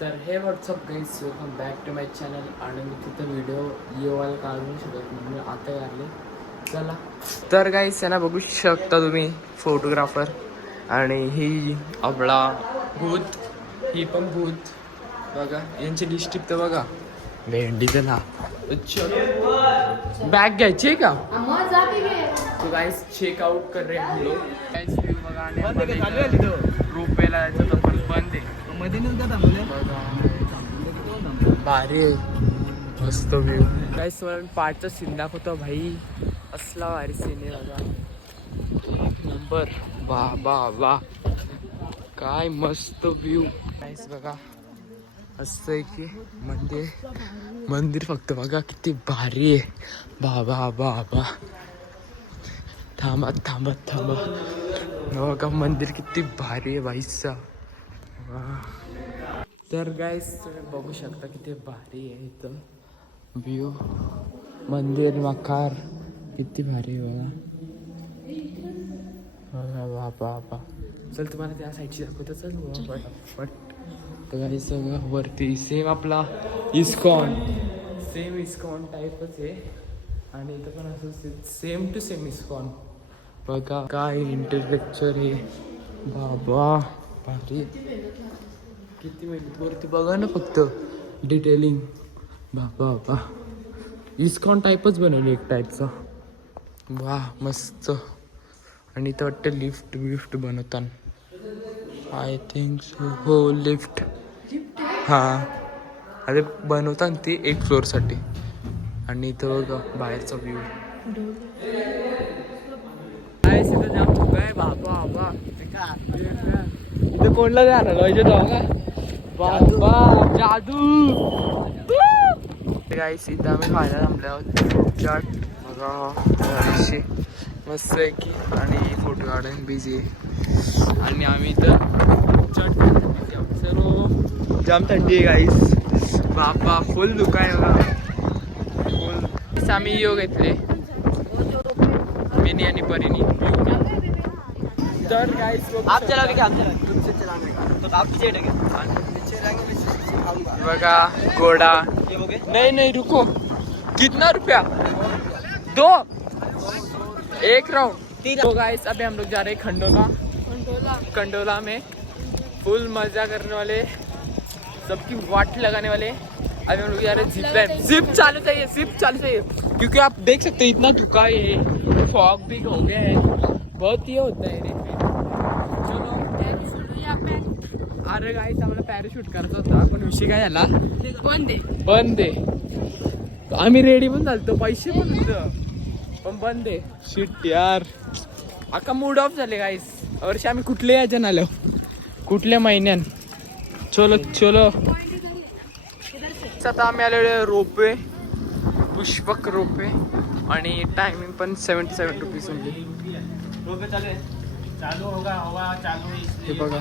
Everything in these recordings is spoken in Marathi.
तर hey what's up guys welcome back to my channel. आणि मी तिथं व्हिडिओ येवायला काढू शकत म्हणून आता काढले. चला तर गाईज यांना बघू शकता तुम्ही फोटोग्राफर. आणि ही आपला भूत, ही पण भूत बघा. यांची डिस्ट्रिक्ट तर बघा भेंडीचं ना. चलो बॅग घ्यायची आहे का तो गाइस चेकआउट कर रहे हम लोग. गाइस व्यू बघा. आणि रोपेला जायचं तर पण बंद आहे मध्ये भारी आहे मस्त व्यू. गाइस मला पाठचा सीन दाखवतो भाई. असला भारी सीन आहे बघा. एक नंबर. वा वा वा काय मस्त व्यू. गाइस बघा असं आहे की मंदिर फक्त बघा किती भारी आहे. बाबा बाबा थांबा थांबा थांबा बघा मंदिर किती भारी आहे भाईचा. तर गाइस तुम्ही बघू शकता किती भारी आहे इथं व्यू. मंदिर मकार किती भारी आहे बघा. बाबा बाबा चल तुम्हाला त्या साईडची दाखवतो. चल पट. तर गाइस सगळं वरती सेम आपला इस्कॉन टाईपच आहे. आणि इथं पण असं सेम टू सेम इस्कॉन बघा. काय इंटरलेक्चर आहे बाबा भारी. किती मेहनत वरती बघा ना फक्त डिटेलिंग. बाबा बाबा इस्कॉन टाईपच बनवली एक टाईपचा. वा मस्त. आणि इथं वाटतं लिफ्ट बनवताना आय थिंक सो. हो लिफ्ट हां अरे बनवतात ती एक फ्लोअरसाठी. आणि इथं बघा बाहेरचा व्ह्यू. काय इथं जाम काय बाबा बाबा इथं कोणला जाणार का बाबा जादू. गाईस इथं आम्ही खायला थांबले आहोत. चाट बघा मस्त आहे की. आणि फोटो काढून बिझी आहे. आणि आम्ही इथं चाट बिझी आहोत सर्व. जाम थंडी आहे गाईस बाबा. फुल दुकान आहे बघा फुल. आम्ही योग घेतले मिनी आणि परीनी. तर गाइस आप चलाओगे क्या? हम तुमसे चलाने का तो आप पीछे हटेंगे बघा घोड़ा. नहीं रुको. कितना रुपया? 2 एक राउंड. तो गाइस अभी हम लोग जा रहे हैं खंडोला में. फुल मजा करने वाले, सबकी वाट लगाने वाले. अभी हम लोग जा रहे हैं जिप लाइन. जिप चालू चाहिए क्योंकि आप देख सकते हैं इतना धुका है. फॉग भी हो गया है बहुत. ये होता है रे. चलो अरे गाईस आम्हाला पॅराशूट करायचा होता पण विषय काय झाला बंद आहे. आम्ही रेडी पण झालतो पैसे पण होतं पण बंद आहे. शिट यार अख्खा मूड ऑफ झाले गाईस. वर्षी आम्ही कुठल्या याच्यान आलो कुठल्या महिन्यान. चलो आता आम्ही आलेलो रोपवे पुष्पक रोपवे. आणि टायमिंग पण 77 रुपीज म्हणजे. रोपवे चालू होगा हे बघा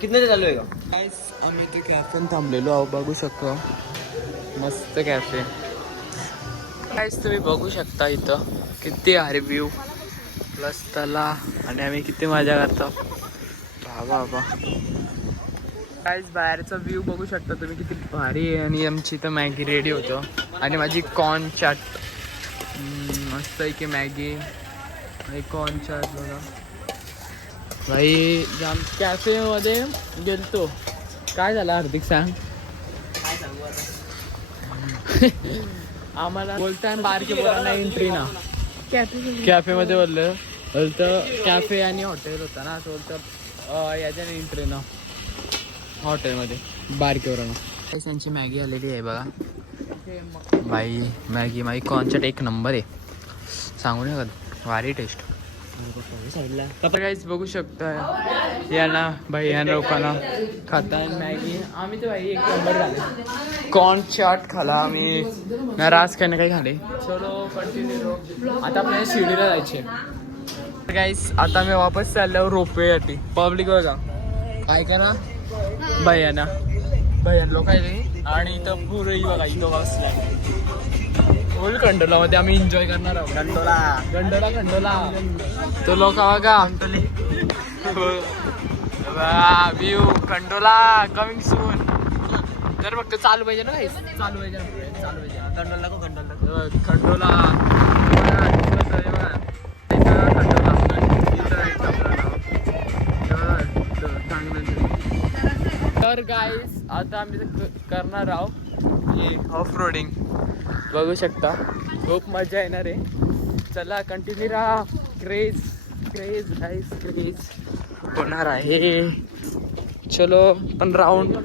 किती चालू आहे का. गाइस आम्ही इथे कॅफेन थांबलेलो आहो बघू शकतो. मस्त कॅफे. गाइस तुम्ही बघू शकता इथं किती भारी व्ह्यू प्लस तला. आणि आम्ही किती मजा करतो बाबा. गाइस बाहेरचा व्ह्यू बघू शकता तुम्ही किती भारी आहे. आणि आमची इथं मॅगी रेडी होतं. आणि माझी कॉर्न चाट मस्त आहे की मॅगी आणि कॉर्न चाट बघा भाई. जाम कॅफेमध्ये गेलतो. काय झालं हार्दिक सांग. आम्हाला बोलताय बारके पोरांना एंट्री ना कॅफेमध्ये बोललं कॅफे आणि हॉटेल होता ना असं बोलतं याच्याने एंट्री ना हॉटेलमध्ये बारके पोरांना. त्यांची मॅगी आलेली आहे बघा भाई. मॅगी कॉन्सर्ट एक नंबर आहे सांगू नका भारी टेस्ट. तर काहीच बघू शकता यांना भाई या लोकांना खाता मॅगी. आम्ही तर भाई एक नंबर झाले. कॉर्न चाट खाला आम्ही नाराज काही ना काही खाले. चलो कंटिन्यू. आता आपल्याला शिर्डीला जायचे गाईस. आता मी वापस चाललो रोपवेसाठी. पब्लिक बघा काय करा भैयाना लोक आहे. आणि इथं पुरही बघा इथं बसलाय फुल खंडोलामध्ये आम्ही एन्जॉय करणार आहोत. खंडोला तो लोक बघा व्ह्यू खंडोला कमिंग सून. तर फक्त चालू पाहिजे ना, चालू पाहिजे ना, चालू पाहिजे. खंडोला खंडोला तर गाईस आता आम्ही करणार आहोत हे ऑफ रोडिंग. बघू शकता खूप मजा येणार आहे. चला कंटिन्यू राहा. क्रेज क्रेज गाईस क्रेज होणार आहे. चलो पण राऊंड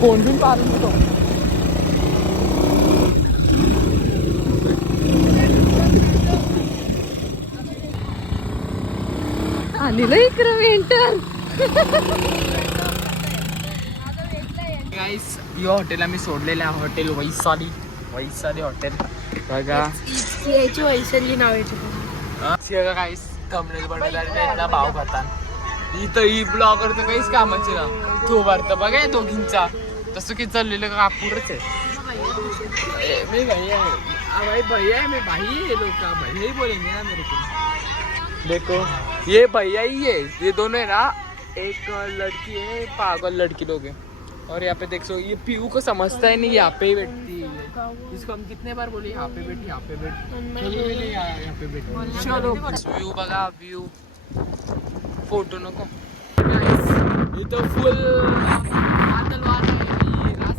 कोण बिन पारून होतो. आलेलं इकडं वेंटर. गाईस यो हॉटेल आम्ही सोडलेलं आहे. हॉटेल वैशाली हॉटेल बघा. याची वैशाली नावाची गाईस थंबनेल बनवला भाव खातात इथं. ही ब्लॉगर तर काहीच कामाचे ना. तो भरत बघा दोघींचा तसं की चाललेलं का पुरच आहे. मी भैया है, भैया है, मैं भाई है. लोग का भैया ही बोलेंगे ना मेरे को. देखो ये भैया ही है. ये दोनों है ना, एक लड़की है, पागल लड़की लोग हैं. और यहाँ पे देखो ये पीयू को समझता है नहीं. यहाँ पे ही बैठती है. इसको हम कितने बार बोले यहाँ पे बैठ, यहाँ पे बैठ. यहाँ पे बैठ. चलो व्यू बघा व्यू. फोटो नको. इथं फुल वादल वादळ आहे. रास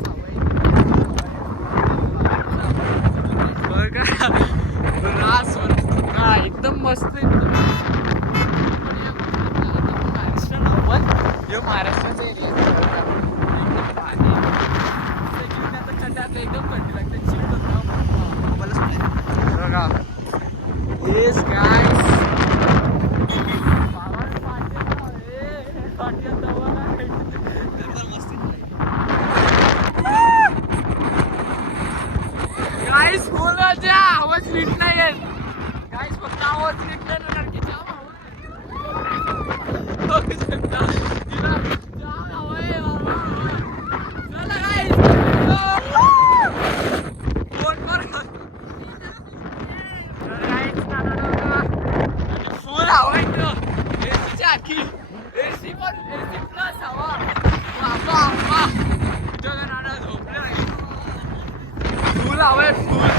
बघा रास हा एकदम मस्त. महाराष्ट्र नाव हे महाराष्ट्राचं एरिया. एकदम थंडी लागते. बघा येस गाईस. गाईस बोलायचा आवाज नीट नाही येत. गाईस फक्त आवाज नीट नाही ना. लडकीचा फुल हवा येतं. एसीची आखी एसी पण एसी प्लस हवा. बाबा नाना झोपले. फुल हवा आहे फुल.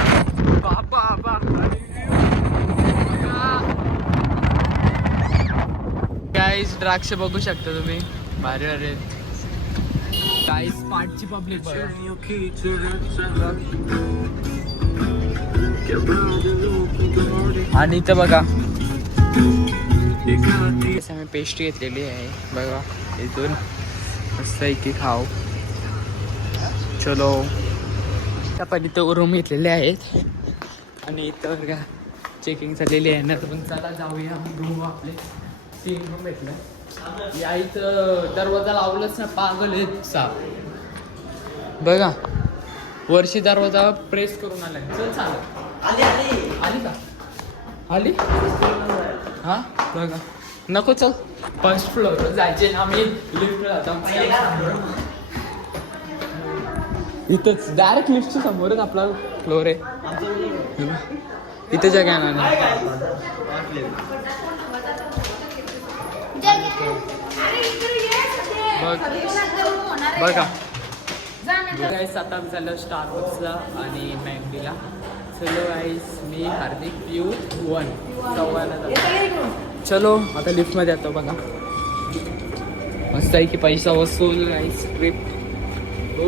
बाबा गाईस द्राक्ष बघू शकता तुम्ही. भारी भारी गाईस. पाठची पब्लिक आणि इथं बघा आम्ही पेस्ट्री घेतलेली आहे बघा. इथून मस्त की खाऊ. चलो आपण इथं रूम घेतलेले आहेत आणि इथं बघा चेकिंग चाललेली आहे ना. पण चला जाऊया रूम. आपले 3 रूम भेटलं. या इथं दरवाजा लावलंच ना. पागल आहेत साप बघा. वर्षी दरवाजा प्रेस करून आलाय. चल चाल. आली का आली हा बघा. नको चल फर्स्ट फ्लोअर जायचे ना. आम्ही लिफ्ट जातो. इथंच डायरेक्ट लिफ्टच्या समोरच आपला फ्लोअर आहे. इथं जगा ना. बघा गाईस आता आम्ही चाललो स्टारबक्सला आणि मॅगडीला. चलो गाईस मी हार्दिक पियू 1 चौघांना. चलो आता लिफ्टमध्ये येतो बघा. मस्त आहे की पैसा वसूल गाईस. ट्रिप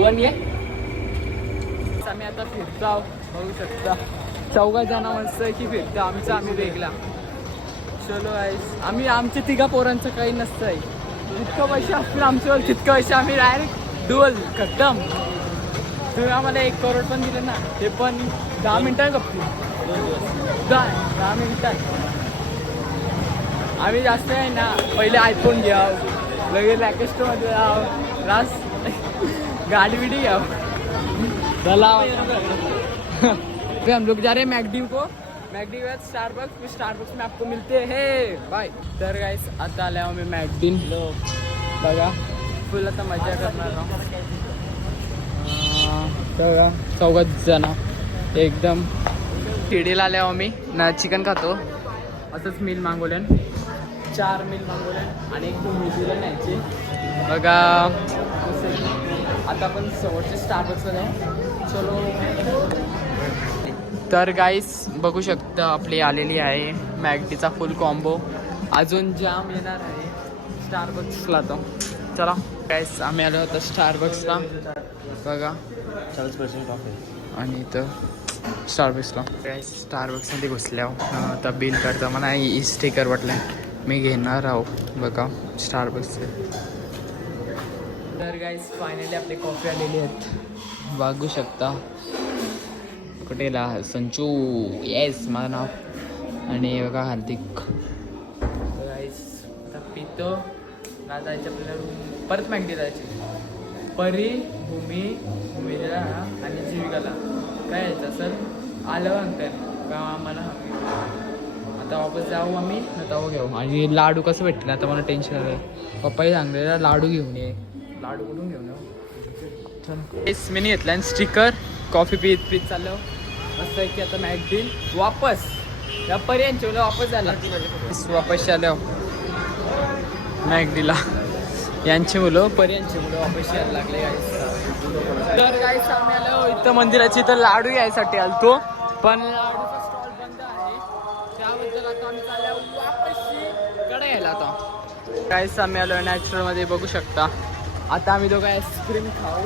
1 ये. आम्ही आता फिरतो आहोत बघू शकता. 4 जण मस्त आहे की फिरतो. आम्ही वेगळा. चलो गाईस. आम्ही आमच्या 3 पोरांचं काही नसतं आहे. जितकं पैसे असतील आमच्यावर तितकं पैसे आम्ही डायरेक्ट डुअल खतम. तुम्ही आम्हाला 1 करोड पण दिले ना. ते पण 10 मिनिटात गप्पी. 10 मिनिटात. आम्ही जास्त आहे ना. पहिले आयफोन घ्या, लगेच लॅकेस्टोमध्ये जाव, लास्ट गाड़ी बिडी घ्या. चला हम लोग जा रहे हैं मैगडी को. मैगडी के बाद स्टारबक्स. स्टारबक्स में आपको मिलते हैं. बाय. तर गाईस आता आल्या मी मॅगडीन. बघा फुल आता मजा करणार. बघा 4 जण एकदम. शिर्डीला आल्यावर आम्ही ना चिकन खातो. असंच मिल मागवल्यान 4 मिल मागवल्यान आणि 1 मिल न्यायची. बघा आता आपण समोरचे स्टार्बक्सला जाऊ. चलो. तर गाईस बघू शकता आपली आलेली आहे मॅगडीचा फुल कॉम्बो. अजून जाम येणार आहे स्टारबक्सला. तो चला गाईस आम्ही आलो होतो स्टारबक्सला. बघा 40% ऑफ आहे. आणि इथं स्टारबक्सला गाईस स्टारबक्समध्ये घुसल्यावर आता बिल काढता मला ई स्टिकर वाटलं मी घेणार आहो. बघा स्टारबक्सचे. तर गाईस फायनली आपली कॉफी आलेली आहेत बघू शकता. कुठेला संचू येस माझं नाव. आणि बघा हार्दिक. गाईस आता पितो ना जायचं आपल्याला रूम. परत मॅगडी जायची. परी भूमीला आणि जीविकाला काय यायचं असेल आलं अंकर का आम्हाला आता वापस जाऊ आम्ही आता घेऊ. आणि लाडू कसं भेटतील आता मला टेन्शन आलं. पप्पाही सांगलेला लाडू घेऊन ये. लाडू कुठून घेऊन येऊ. मी नाही घेतला आणि स्टिकर. कॉफी पीत चाललो मस्त आहे की. आता मॅगडी वापस या पर्यंत वापस झाला. वापस आलो मॅगडीला. यांची मुलं पर्यंतची मुलं वापस यायला लागले गाईस. तर गाईस आम्ही आलो इथं मंदिराची. तर लाडू घ्यायसाठी आलतो पण लाडूचा स्टॉल बंद आहे. त्याबद्दल आता आम्ही चाललो वापस कडे यायला. आता गाईस आम्ही आलो नॅचरलमध्ये बघू शकता. आता आम्ही दोघं आईस्क्रीम खाऊ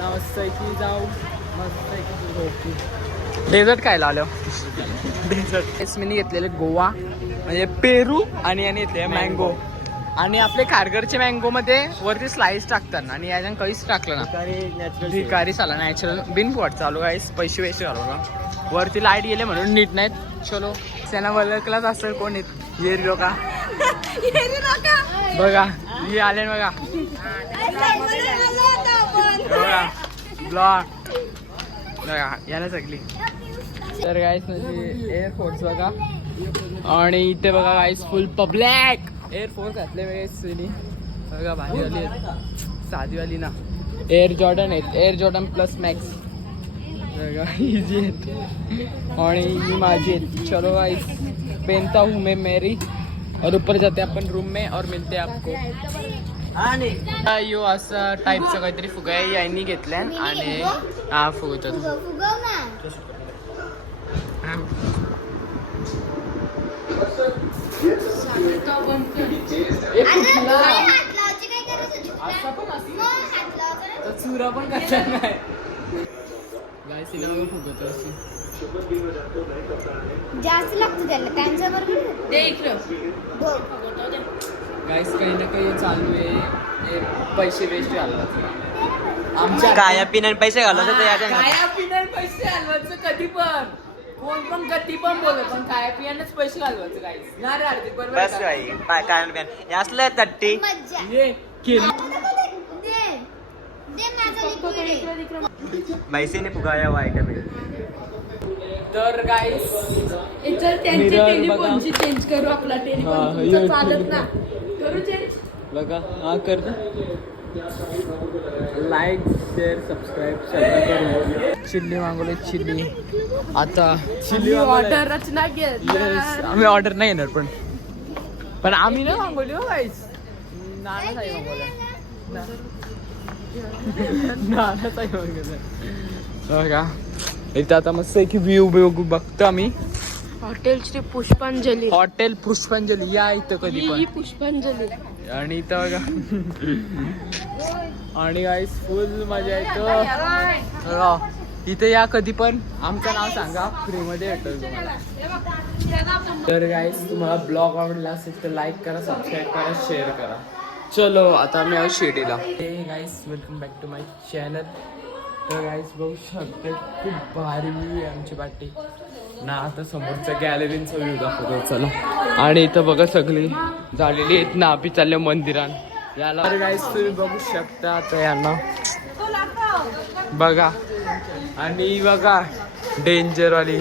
मस्त की जाऊ मस्त की. डेझर्ट खायला आलो. डेझर्ट मी घेतलेले गोवा म्हणजे पेरू आणि याने घेतले मँगो. आणि आपले खारघरचे मँगो मध्ये वरती स्लाइस टाकतात आणि याच्यानं काहीच टाकलं ना. भिकारी साला नॅचरल बिन फॉट चालू गाईस. पैसे वेस्ट घालवला. वरती लाईट गेले म्हणून नीट नाहीत. चलो त्यांना वळखलाच असं कोण येत येरी लोका. बघा हे आले बघा. ब्लॉक बघा याला सगळी. तर गाईस म्हणजे एअरफोर्स बघा. आणि इथे बघा गाईस फुल पब्लिक एअरफोर्स घातले वेगळे बघा. भारीवाली आहेत साधीवाली ना. एअर जॉर्डन आहेत. एअर जॉर्डन प्लस मॅक्स बघा इजी आहेत. आणि ही माझी आहेत. चलो गाइस पहनता हूँ मैं मेरी और ऊपर जाते अपन रूम में और मिलते आपको. यो असं टाईपचं काहीतरी फुगा आहे यांनी घेतल्या. आणि हा फुगवतो चुरा पण कसा नाही गाईस. तिला फुगवतो जास्त लागतं त्याला त्यांच्या बरोबर गाईस. काही ना काही चालू आहे. पैसे वेस्ट घालवायचं आमच्या काया पिण्यात पैसे घालवतो. खाया पिण्यात पैसे घालवायचं कधी पण. कोण पण कधी पण बोलत पण खाया पिण्याच पैसे घालवायचं गाईस. ना रे हार्दिक बरोबर. बस काय पिण्यात असलं तट्टी ये केली. मैसेने फुगाया हुआ है. तर गाईस टेलिफोनची चेंज करू. आपला टेलिफोन चालत ना करू चेंज. बघा हा कर लाईक शेअर सबस्क्राईब सगळं करू. चिल्ली मागवले चिल्ली. आता चिल्ली ऑर्डर रचना आम्ही ऑर्डर नाही येणार पण आम्ही नाही मागवली हो गाईस. नाना साई मागवलं. नाना साई मागवलं बघा. इथं आता मस्त आहे की व्ह्यू बघतो आम्ही. हॉटेल श्री पुष्पांजली. हॉटेल पुष्पांजली या इथं कधी पण. पुष्पांजली. आणि इथं बघा आणि गाईस फुल मजा येतो. इथे या कधी पण. आमचं नाव सांगा फ्रीमध्ये भेटेल तुम्हाला. तर गाईस तुम्हाला ब्लॉग आवडला असेल तर लाईक करा सबस्क्राईब करा शेअर करा. चलो आता मी आहोत शिर्डीला. हे guys welcome back to my channel. तर गाईस बघू शकते खूप भारी आमची पार्टी ना. आता समोरच्या गॅलरींचा व्ह्यू दाखवतो चला. आणि इथं बघा सगळी झालेली आहेत ना. आम्ही चालले मंदिरात याला. तर गाईस तुम्ही बघू शकता आता यांना बघा. आणि बघा डेंजरवाली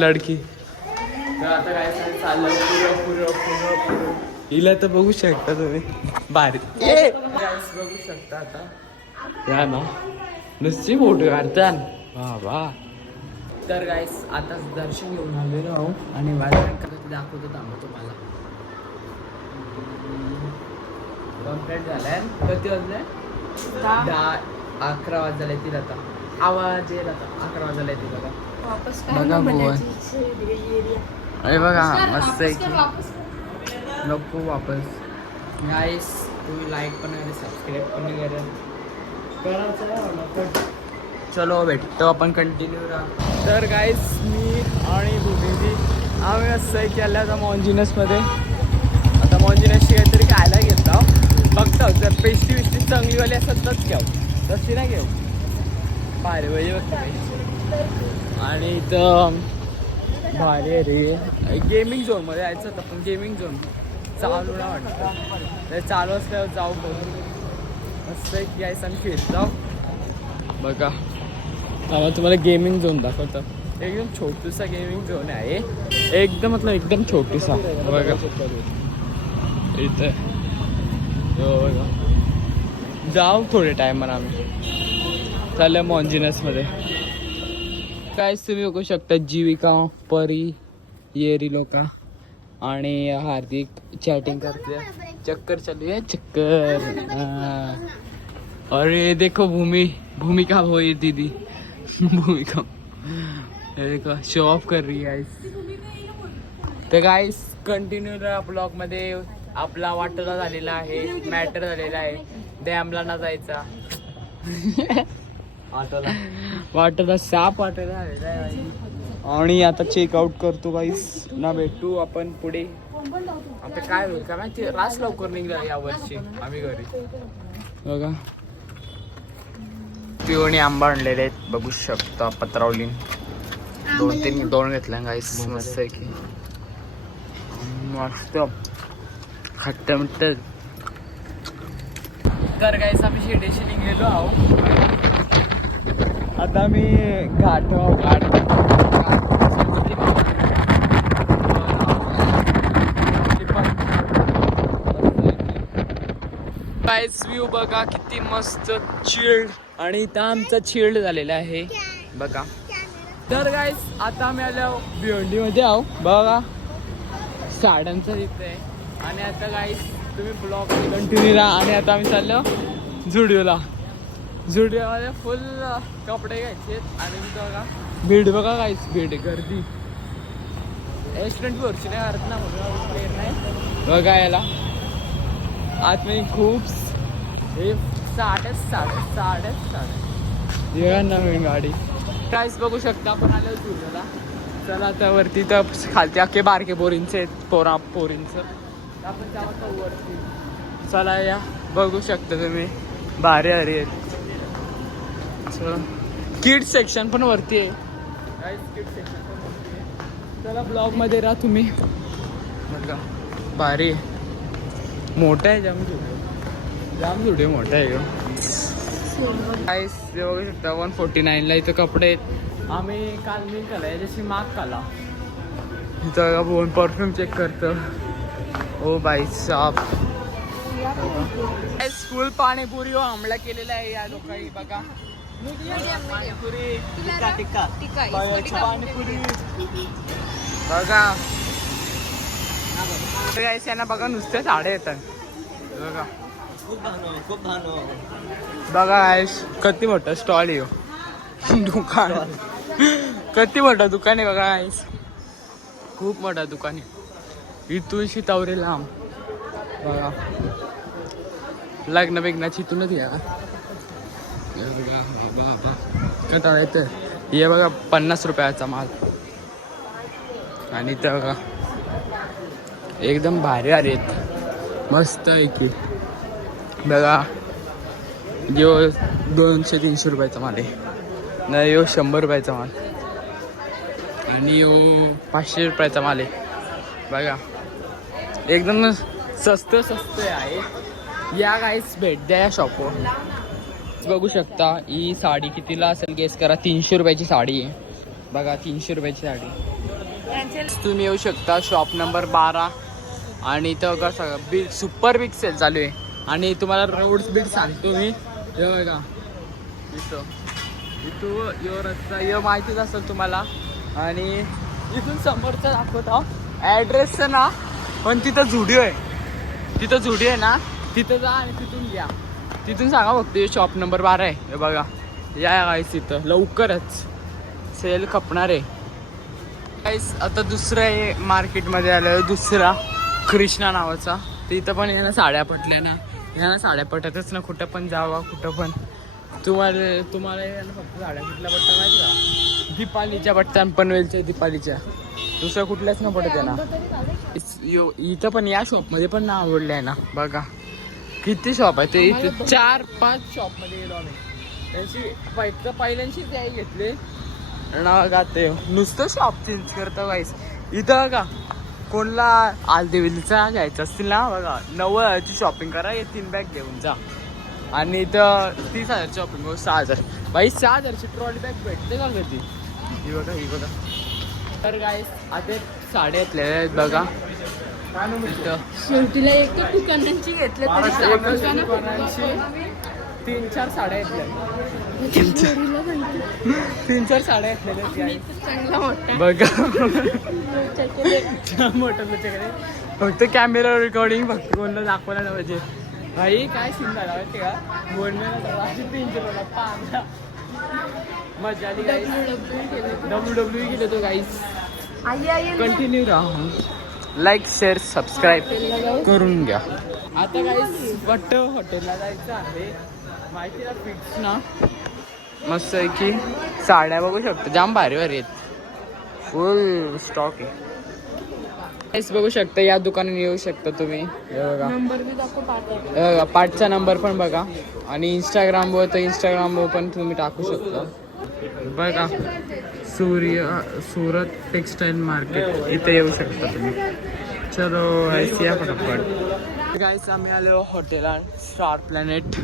लडकी. तर आता काय चाललं पुरं हिला तर बघू शकता तुम्ही भारी. गाईस बघू शकता आता या ना नुसती फोटो काढतात वा. तर गाईस आता दर्शन घेऊन आलेलो आहो आणि बाजारात दाखवतो तुम्हाला. कम्प्लीट झालाय. किती वाजले? 11 वाजले ती आता. आवाज येत आता 11 वाजले ती बघा. वापस बघा भुवन. अरे बघा मस्त आहे की नको वापस. गाईस तुम्ही लाईक पण करा, सबस्क्राईब पण करा. चलो भेटतो आपण कंटिन्यू राहा. तर गाईस मी आणि भूमिजी आम्ही असं केलं आता मॉन्जिनसमध्ये. आता मॉन्जिनसची काहीतरी खायला घेतो बघतो. जर पेस्ट्री विस्ट्री चांगलीवाली असेल तरच घेऊ, तशी नाही घेऊ. भारी पाहिजे बघतो पेस्ट्री. आणि इथं भारी आहे रे. गेमिंग झोनमध्ये जायचं होतं पण गेमिंग झोन चालू ना वाटतं. ते चालू असल्यावर जाऊ बघू. मस्त एक गाईस आम्ही फिरत जाऊ बघा. आम्हाला तुम्हाला गेमिंग झोन दाखवतो. एकदम छोटूसा गेमिंग झोन आहे. एकदम मतलब एकदम छोटूसा बघा इथं. बघा जाऊ थोडे टायमानं आम्ही चाललं मॉन्जिनसमध्ये. काहीच तुम्ही बघू शकता. जीविका, परी, येरी लोक आणि हार्दिक चॅटिंग करते. चक्कर चालू आहे चक्कर. अरे देखो भूमिका हो ये दीदी. भूमिका देखो शो ऑफ कर रही है गाइस. तर गाइस कंटिन्यू ब्लॉग मध्ये आपला वाटला झालेला आहे. मॅटर झालेला आहे. डॅमला ना जायचा वाटला साप वाटायला झालेला आहे. आणि आता चेकआउट करतो गाईस ना. भेटू आपण पुढे. आता काय होईल का माहिती. रास लवकर निघला या वर्षी आम्ही घरी बघा. पिवणी आंबा आणलेले आहेत बघू शकता. पत्रावली 2 घेतल्या गाईस. मस्त आहे की मस्त खट्ट मिट्ट. तर गाईस आम्ही शिर्डीशी निघलेलो आहो. आता मी घाट गाईस व्ह्यू बघा किती मस्त चिल्ड. आणि इथं आमचा चिल्ड झालेला आहे बघा. तर गाईस आता आम्ही आलो भिवंडीमध्ये आहो बघा. साड्यांचं तिथं आहे. आणि आता गाईस तुम्ही ब्लॉग कंटिन्यू राहा. आणि आता आम्ही चाललो झुडिओमध्ये फुल कपडे घ्यायचे. आणि तिथं बघा भीड बघा गाईस. भीड गर्दी रेस्टॉरंट वरची नाही करत ना म्हणून नाही बघा. याला आतमध्ये खूप हे साड्याच ये नवीन गाडी प्राईस बघू शकता. आपण आलो झुडिओला. चला आता वरती तर खालते अख्खे बारके पोरींचे पोरींचं आपण जाऊ वरती. चला या बघू शकता तुम्ही. भारी हरी आहेत. किड्स सेक्शन पण वरती आहे. किड्स सेक्शन पण वरती आहे. चला ब्लॉग मध्ये राहा तुम्ही बघा. भारी आहे. मोठा आहे जाम झुडिओ मोठा आहे. गाईस बघू शकता 149ला इथं कपडे आहेत. आम्ही काल मी खाला याच्याशी माग खाला. इथं बघून परफ्यूम चेक करतो. ओ बाई साप. फुल पाणीपुरी व आमला केलेला आहे या लोकांनी बघा. पाणीपुरी टिक्का पाणीपुरी बघा. यांना बघा नुसते साडे येतात बघा. बघा गाईस किती मोठं स्टॉल आहे. दुकान किती मोठं दुकान आहे बघा गाईस. खूप मोठं दुकान आहे. इथून शितावरे लांब बघा. लग्न बिग्नाची इथूनच या बघा. बाबा येतं हे बघा 50 रुपयाचा माल. आणि इथं बघा एकदम भारी आहेत मस्त आहे की बघा. यो 200-300 रुपयाचा माल आहे ना. यो 100 रुपयाचा माल. आणि यो 500 रुपयाचा माल आहे बघा. एकदम स्वस्त आहे. या गाईस भेट द्या या शॉपवर. बघू शकता ही साडी कितीला असेल गेस करा. 300 रुपयाची साडी आहे बघा. 300 रुपयाची साडी. तुम्ही येऊ शकता शॉप नंबर 12. आणि इथं बघा सगळं बिग सुपर बिग सेल चालू आहे. आणि तुम्हाला रोड्स बिल सांगतो मी. हे बघा इथं इथून यो रस्ता यो माहितीच असेल तुम्हाला. आणि इथून समोरचा दाखवतो ॲड्रेसचं ना, पण तिथं झुडिओ आहे. तिथं झुडिओ आहे ना, तिथं जा आणि तिथून घ्या. तिथून सांगा फक्त शॉप नंबर 12 आहे. हे बघा या गाईस तिथं लवकरच सेल खपणार आहे गाईस. आता दुसरं आहे मार्केटमध्ये आलं, दुसरा कृष्णा नावाचा. तिथं पण यांना साड्या पटल्या ना, यांना साड्या पटतच ना. कुठं पण जावा, कुठं पण तुम्हाला यांना फक्त साड्या कुठल्या पट्ट्या माहिती का? दीपालीच्या पट्ट्या, पनवेलच्या दीपालीच्या, दुसऱ्या कुठल्याच ना पडत आहे ना. इथं पण या शॉपमध्ये पण ना आवडलं आहे ना. बघा किती शॉप आहे ते. इथे 4-5 शॉपमध्ये गेलो आम्ही. त्यांची पहिल्यांशीच याय घेतले ना का ते नुसतं शॉप चेंज करतं गाईस. इथं का कोणला आलदेवीचा घ्यायचं असतील ना, बघा 9,000ची शॉपिंग करा, हे 3 बॅग घेऊन जा. आणि इथं 30,000 शॉपिंग हो 6,000. बाई 6,000ची ट्रॉली बॅग भेटते का कधी? ही बघा ही बघा. तर गाईस आता साड्या घेतलेल्या आहेत बघा. शेवटीला एक तर दुकानांची घेतलं तरी 3-4 साड्या घेतल्या. 3-4 साड्या घेतलेल्या चांगला मोठा बघा. मोठं तुझ्याकडे फक्त कॅमेरा रेकॉर्डिंग फक्त कोणाला दाखवायला नाही पाहिजे. भाई काय सीन झाला माहिती का? बोलण्याला 300 पांढरा मजा आली गाईस. WWE गेलो तो गाईस. कंटिन्यू राहा, लाईक शेअर सबस्क्राईब करून घ्या. आता गाईस वाटतं हॉटेलला जायचं आहे माहिती ना, फिक्स ना. मस्त आहे की साड्या बघू शकतो, जाम भारी भारी आहेत, फुल स्टॉक आहे. गाईस बघू शकता या दुकानात येऊ शकता तुम्ही. हे बघा नंबर बी दाखव पाठ. पाठचा नंबर पण बघा. आणि इंस्टाग्रामवर तर इंस्टाग्रामवर पण तुम्ही टाकू शकता. बघा सुरत टेक्सटाईल मार्केट, इथे येऊ शकता तुम्ही. चलो ऐसिया फटाफट. गाईस आम्ही आलो हॉटेलला स्टार प्लॅनेट.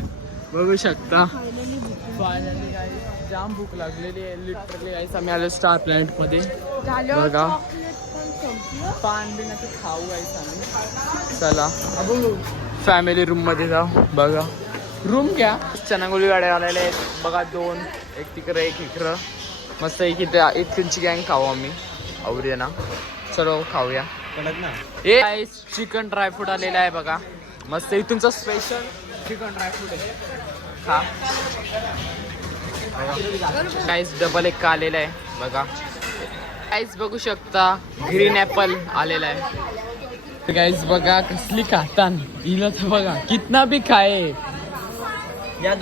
बघू शकता फायनली गाईस जाम भूक लागलेली आहे लिटरली. गाईस आम्ही आलो स्टार प्लॅनेटमध्ये. बघा पान बिनाचं खाऊ गाईस आम्ही. चला फॅमिली रूममध्ये जाऊ. बघा रूम घ्या. चनागोली गाड्या आलेल्या आहेत बघा, 2 एक तिकडं एक इकडं. मस्त इथूनची गँग खाऊ आम्ही आवडे ना. चलो खाऊया. हे गाईस चिकन ड्रायफ्रूट आलेला आहे बघा, मस्त इथूनचं स्पेशल चिकन ड्रायफ्रूट आहे. खा गाईस. डबल एक का आलेला आहे बघा. गाईस बघू शकता ग्रीन ॲपल आलेला आहे. गाईस बघा कसली खातान हिला तर बघा कितना बी खाये. या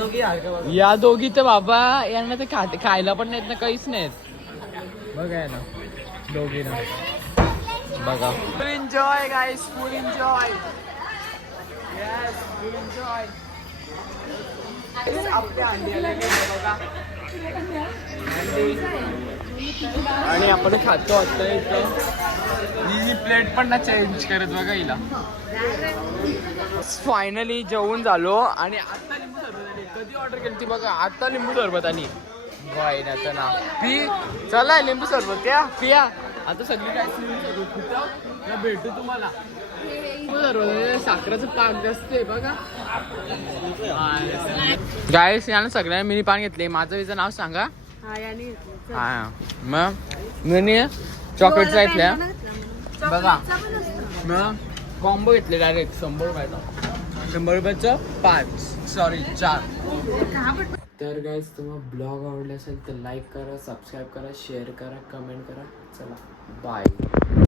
दोघी तर बाबा यांना तर खायला पण नाहीत ना, काहीच नाहीत. बघा ना दोघी ना बघा. Full enjoy guys, full enjoy. Yes full enjoy. आपल्या अंडी आलेली बघा आणि आपण खातो आता. इथं ही प्लेट पण ना चेंज करत बघा हिला. फायनली जेवून झालो आणि आता लिंबू सरबत आली. कधी ऑर्डर केली ती बघा, आता लिंबू सरबत आली. बाय ना ना पी. चला लिंबू सरबत या पिया. आता सगळी काय लिंबू सरबत भेटू तुम्हाला. लिंबू सरबत साखरेचं पाक जास्त आहे बघा. गाईस यानं सगळ्यांना मिनी पान घेतले. माझं विचं नाव सांगा. हा मग मिनी चॉकलेटचा घेतल्या बघा. मग कॉम्बो घेतले डायरेक्ट 100 रुपयाचा. 100 रुपयाचं 4. तर गाईस तुम्हाला ब्लॉग आवडला असेल तर लाईक करा, सबस्क्राईब करा, शेअर करा, कमेंट करा. चला बाय.